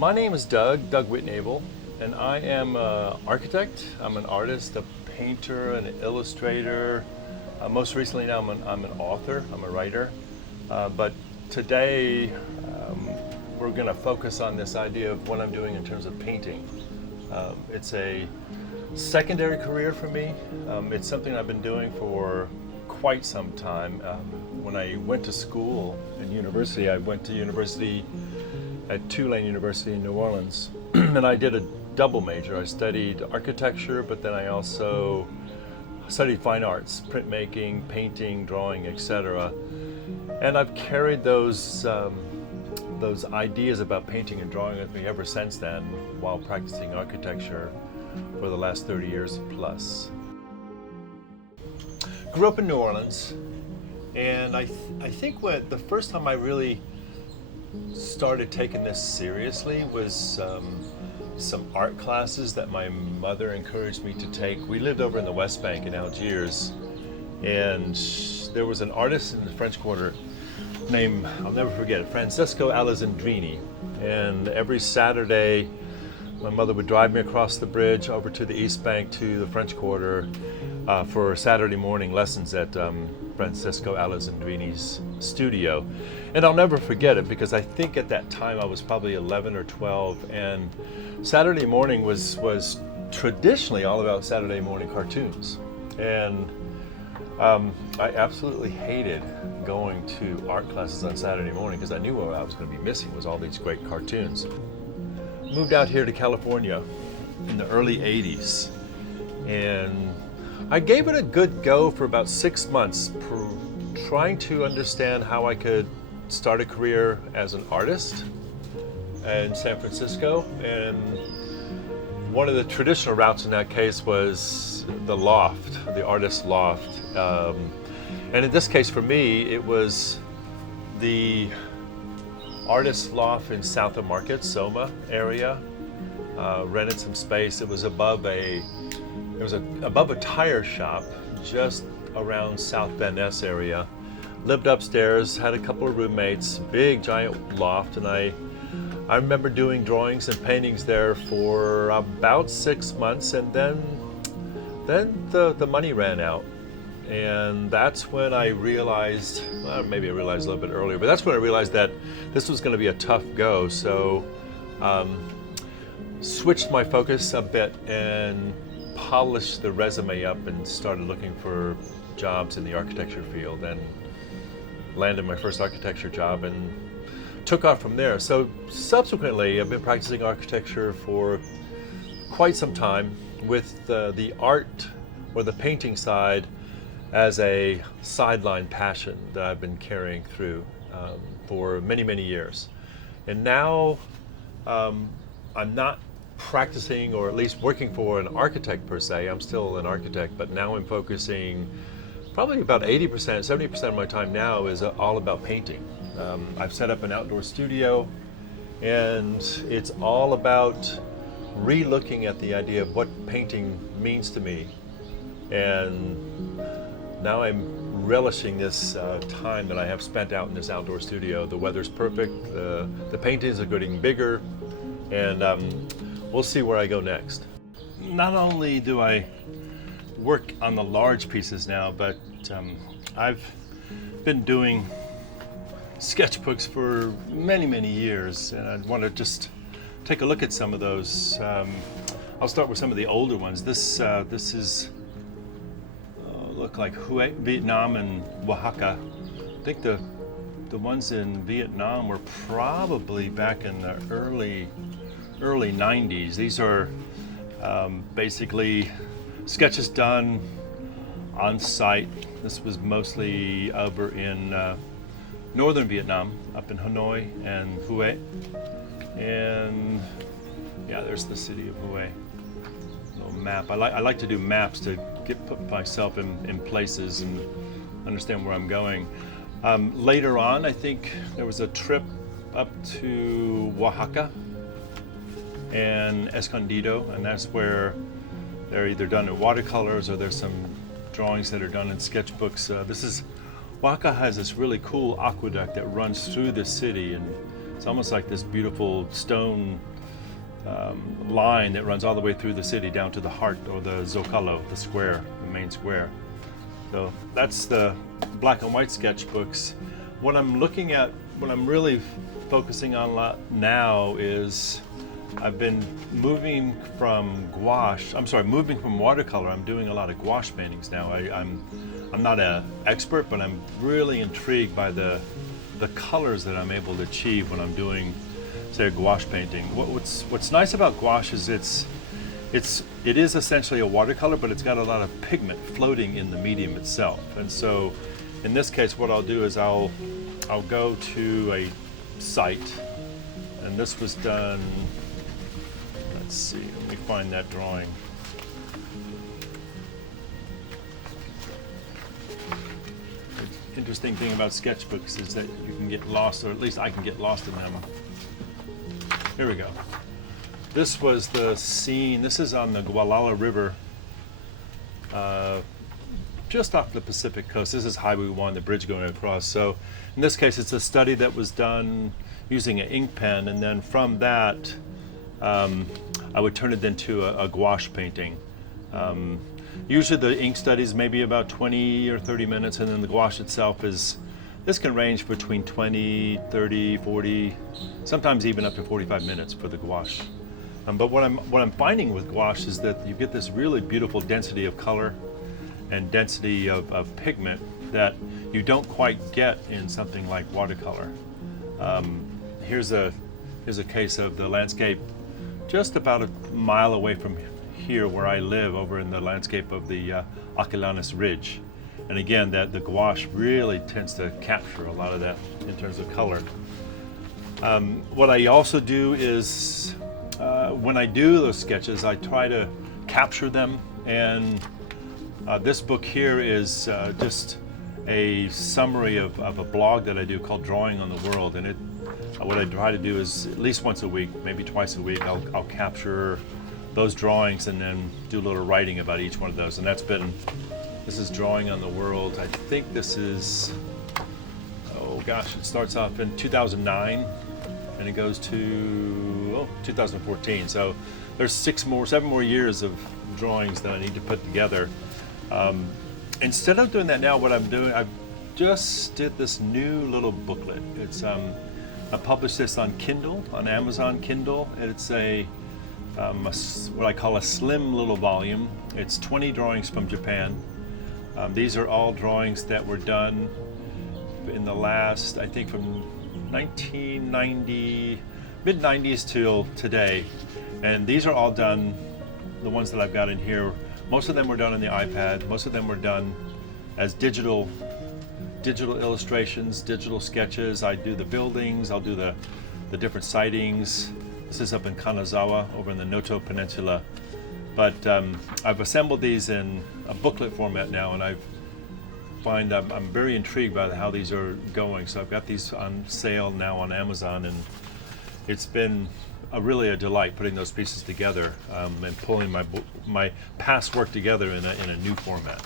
My name is Doug Wittnebel, and I am an architect. I'm an artist, a painter, an illustrator. Most recently now I'm an author, I'm a writer. But today we're going to focus on this idea of what I'm doing in terms of painting. It's a secondary career for me. It's something I've been doing for quite some time. When I went to school and university, I went to university at Tulane University in New Orleans, and I did a double major. I studied architecture, but then I also studied fine arts, printmaking, painting, drawing, etc. And I've carried those ideas about painting and drawing with me ever since then, while practicing architecture for the last 30 years plus. Grew up in New Orleans, and I think the first time I really started taking this seriously was some art classes that my mother encouraged me to take. We lived over in the West Bank in Algiers, and there was an artist in the French Quarter named, I'll never forget it, Francesco Alessandrini. And every Saturday, my mother would drive me across the bridge over to the East Bank to the French Quarter for Saturday morning lessons at Francesco Alessandrini's studio. And I'll never forget it because I think at that time I was probably 11 or 12, and Saturday morning was traditionally all about Saturday morning cartoons. And I absolutely hated going to art classes on Saturday morning because I knew what I was going to be missing was all these great cartoons. Moved out here to California in the early 80s, and I gave it a good go for about 6 months, trying to understand how I could start a career as an artist in San Francisco. And one of the traditional routes in that case was the loft, the artist loft. And in this case for me, it was the artist loft in South of Market, Soma area. Rented some space. It was above a tire shop just around South Van Ness area. Lived upstairs, had a couple of roommates, big giant loft, and I remember doing drawings and paintings there for about 6 months, and then the money ran out. And that's when I realized, well, maybe I realized a little bit earlier, but that's when I realized that this was going to be a tough go. So switched my focus a bit and polished the resume up and started looking for jobs in the architecture field, and landed my first architecture job and took off from there. So subsequently, I've been practicing architecture for quite some time with the art or the painting side as a sideline passion that I've been carrying through for many, many years. And now I'm not practicing, or at least working for an architect per se. I'm still an architect, but now I'm focusing probably about 80%, 70% of my time now is all about painting. I've set up an outdoor studio, and it's all about re-looking at the idea of what painting means to me. And now I'm relishing this time that I have spent out in this outdoor studio. The weather's perfect, the paintings are getting bigger, and we'll see where I go next. Not only do I work on the large pieces now, but I've been doing sketchbooks for many, many years, and I want to just take a look at some of those. I'll start with some of the older ones. This is look like Hue, Vietnam, and Oaxaca. I think the ones in Vietnam were probably back in the early 90s. These are basically sketches done on site. This was mostly over in northern Vietnam, up in Hanoi and Hue. And yeah, there's the city of Hue. Little map. I like to do maps to put myself in places and understand where I'm going. Later on, I think there was a trip up to Oaxaca and Escondido, and that's where they're either done in watercolors or there's some drawings that are done in sketchbooks. Oaxaca has this really cool aqueduct that runs through the city, and It's almost like this beautiful stone line that runs all the way through the city down to the heart, or the Zocalo, the square, the main square. So that's the black and white sketchbooks. What I'm looking at, what I'm really focusing on now is I've been moving from watercolor. I'm doing a lot of gouache paintings now. I'm not an expert, but I'm really intrigued by the colors that I'm able to achieve when I'm doing, say, a gouache painting. What's nice about gouache is it is essentially a watercolor, but it's got a lot of pigment floating in the medium itself. And so in this case, what I'll do is I'll go to a site, and this was done, let's see, let me find that drawing. The interesting thing about sketchbooks is that you can get lost, or at least I can get lost in them. Here we go. This was the scene. This is on the Gualala River, just off the Pacific coast. This is Highway 1, the bridge going across. So in this case, it's a study that was done using an ink pen, and then from that, I would turn it into a gouache painting. Usually the ink studies maybe about 20 or 30 minutes, and then the gouache itself this can range between 20, 30, 40, sometimes even up to 45 minutes for the gouache. But what I'm finding with gouache is that you get this really beautiful density of color and density of pigment that you don't quite get in something like watercolor. Here's a case of the landscape just about a mile away from here where I live, over in the landscape of the Aquilanes Ridge. And again, the gouache really tends to capture a lot of that in terms of color. What I also do is, when I do those sketches, I try to capture them, and this book here is just a summary of a blog that I do called Drawing on the World, and what I try to do is at least once a week, maybe twice a week, I'll capture those drawings and then do a little writing about each one of those. And this is Drawing on the World. I think this is, oh gosh, it starts off in 2009 and it goes to 2014. So there's 7 more years of drawings that I need to put together. Instead of doing that now, what I'm doing, I just did this new little booklet. It's I published this on Kindle, on Amazon Kindle, and it's what I call a slim little volume. It's 20 drawings from Japan. These are all drawings that were done in the last, I think, from 1990, mid-90s till today. And these are all done, the ones that I've got in here, most of them were done on the iPad. Most of them were done as digital illustrations, digital sketches. I do the buildings, I'll do the different sightings. This is up in Kanazawa, over in the Noto Peninsula. But I've assembled these in a booklet format now, and I'm very intrigued by how these are going. So I've got these on sale now on Amazon, and it's been really a delight putting those pieces together and pulling my past work together in a new format.